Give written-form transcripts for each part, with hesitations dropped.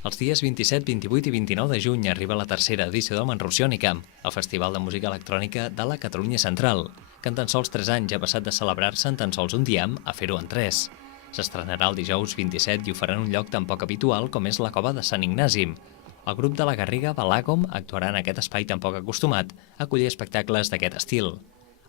Els dies 27, 28 i 29 de juny arriba la tercera edició del Manrocionicam, el festival de música electrònica de la Catalunya Central, que en tan sols 3 anys ha passat de celebrar-se en tan sols un dia a fer-ho en 3. S'estrenarà el dijous 27 i ho farà en un lloc tan poc habitual com és la Cova de Sant Ignasi. El grup de la Garriga, Balàgom, actuarà en aquest espai tan poc acostumat a acollir espectacles d'aquest estil.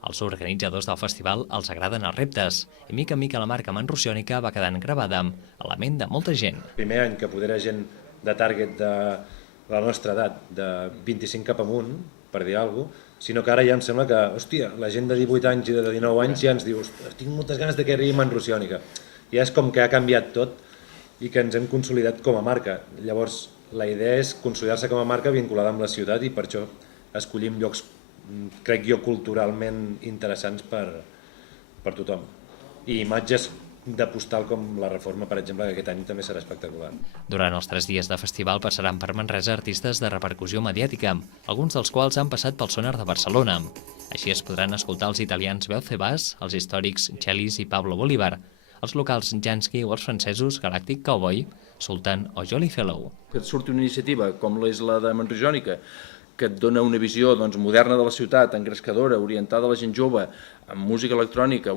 Als organitzadors del festival els agraden els reptes i mica en mica la marca manrociònica va quedant gravada a la ment de molta gent. Primer any que poder gent de target de la nostra edat, de 25 cap amunt, per dir alguna cosa, sinó que ara ja em sembla que, hòstia, la gent de 18 anys i de 19 anys ja ens diu tinc moltes ganes de que arribi manrociònica. Ja és com que ha canviat tot i que ens hem consolidat com a marca. Llavors, la idea és consolidar-se com a marca vinculada amb la ciutat i per això escollim llocs, crec jo, culturalment interessants per tothom. I imatges de postal com la Reforma, per exemple, que aquest any també serà espectacular. Durant els 3 dies de festival passaran per Manresa artistes de repercussió mediàtica, alguns dels quals han passat pel Sonar de Barcelona. Així es podran escoltar els italians Belcebas, els històrics Chelis i Pablo Bolívar, els locals Jansky o els francesos Galactic Cowboy, Sultan o Jolly Fellow. Que et surti una iniciativa com és la de Manrociònica, que et dona una visió moderna de la ciutat, engrescadora, orientada a la gent jove, amb música electrònica,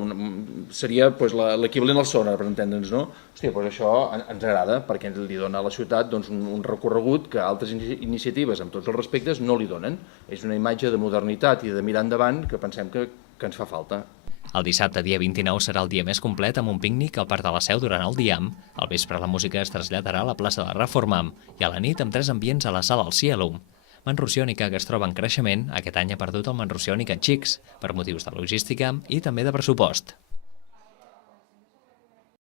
seria l'equivalent al Sonar, per entendre'ns, no? Hòstia, això ens agrada, perquè li dona a la ciutat un recorregut que altres iniciatives, amb tots els respectes, no li donen. És una imatge de modernitat i de mirar endavant que pensem que ens fa falta. El dissabte, dia 29, serà el dia més complet amb un pícnic al Parc de la Seu durant el dia. Al vespre la música es traslladarà a la plaça de la Reforma i a la nit amb 3 ambients a la sala al Cielo. Manrociònica, que es troba en creixement, aquest any ha perdut el Manrociònica en Xics, per motius de logística i també de pressupost.